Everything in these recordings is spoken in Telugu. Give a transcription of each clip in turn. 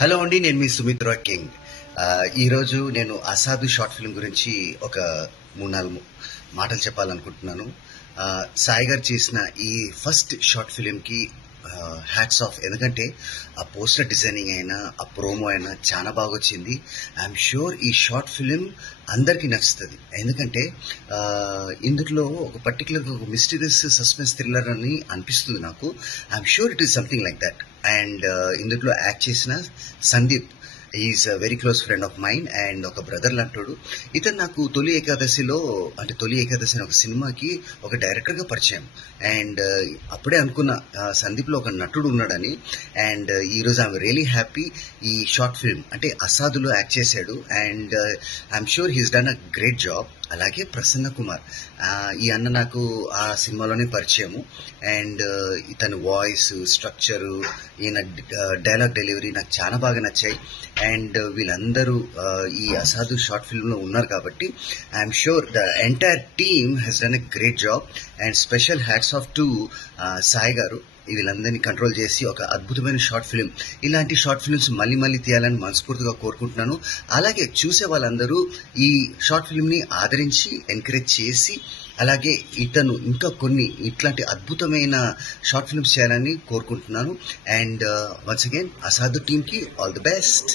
హలో అండి, నేను మీ సుమిత్ర కింగ్. ఈరోజు నేను అసాధు షార్ట్ ఫిల్మ్ గురించి ఒక 3-4 మాటలు చెప్పాలనుకుంటున్నాను. సాయి గారు చేసిన ఈ ఫస్ట్ షార్ట్ ఫిలింకి హ్యాట్స్ ఆఫ్. ఎందుకంటే ఆ పోస్టర్ డిజైనింగ్ అయినా ఆ ప్రోమో అయినా చాలా బాగా వచ్చింది. ఐఎమ్ షూర్ ఈ షార్ట్ ఫిలిం అందరికీ నచ్చుతుంది. ఎందుకంటే ఇందులో ఒక పర్టికులర్ ఒక మిస్టీరియస్ సస్పెన్స్ థ్రిల్లర్ అని అనిపిస్తుంది నాకు. I'm sure it is something like that. And ఇందులో యాక్ట్ చేసిన Sandeep is a very close friend of mind and ఒక బ్రదర్ లాంటోడు. ఇతను నాకు తొలి ఏకాదశి అనే ఒక సినిమాకి ఒక డైరెక్టర్గా పరిచయం. అండ్ అప్పుడే అనుకున్న సందీప్లో ఒక నటుడు ఉన్నాడని. అండ్ ఈరోజు ఐఎమ్ రియలీ హ్యాపీ. ఈ షార్ట్ ఫిల్మ్ అంటే అసాధులో యాక్ట్ చేశాడు. And I'm sure he's done a great job. అలాగే ప్రసన్న కుమార్, ఈ అన్న నాకు ఆ సినిమాలోనే పరిచయము. అండ్ ఇతని వాయిస్ స్ట్రక్చరు, ఈయన డైలాగ్ డెలివరీ నాకు చాలా బాగా నచ్చాయి. అండ్ వీళ్ళందరూ ఈ అసాధు షార్ట్ ఫిల్మ్లో ఉన్నారు కాబట్టి I'm sure the entire team has done a great job. And special hats off to Sai garu. వీళ్ళందరినీ కంట్రోల్ చేసి ఒక అద్భుతమైన షార్ట్ ఫిలిం, ఇలాంటి షార్ట్ ఫిలిమ్స్ మళ్ళీ మళ్ళీ తీయాలని మనస్ఫూర్తిగా కోరుకుంటున్నాను. అలాగే చూసే వాళ్ళందరూ ఈ షార్ట్ ఫిలింని ఆదరించి ఎంకరేజ్ చేసి, అలాగే ఇతను ఇంకా కొన్ని ఇట్లాంటి అద్భుతమైన షార్ట్ ఫిల్మ్స్ చేయాలని కోరుకుంటున్నాను. అండ్ వన్స్ అగైన్ అసాధు టీమ్కి ఆల్ ది బెస్ట్.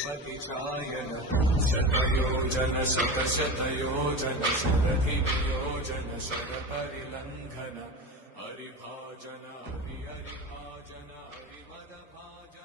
हरिभाजन हरि हरिभाजन हरिमद भाजन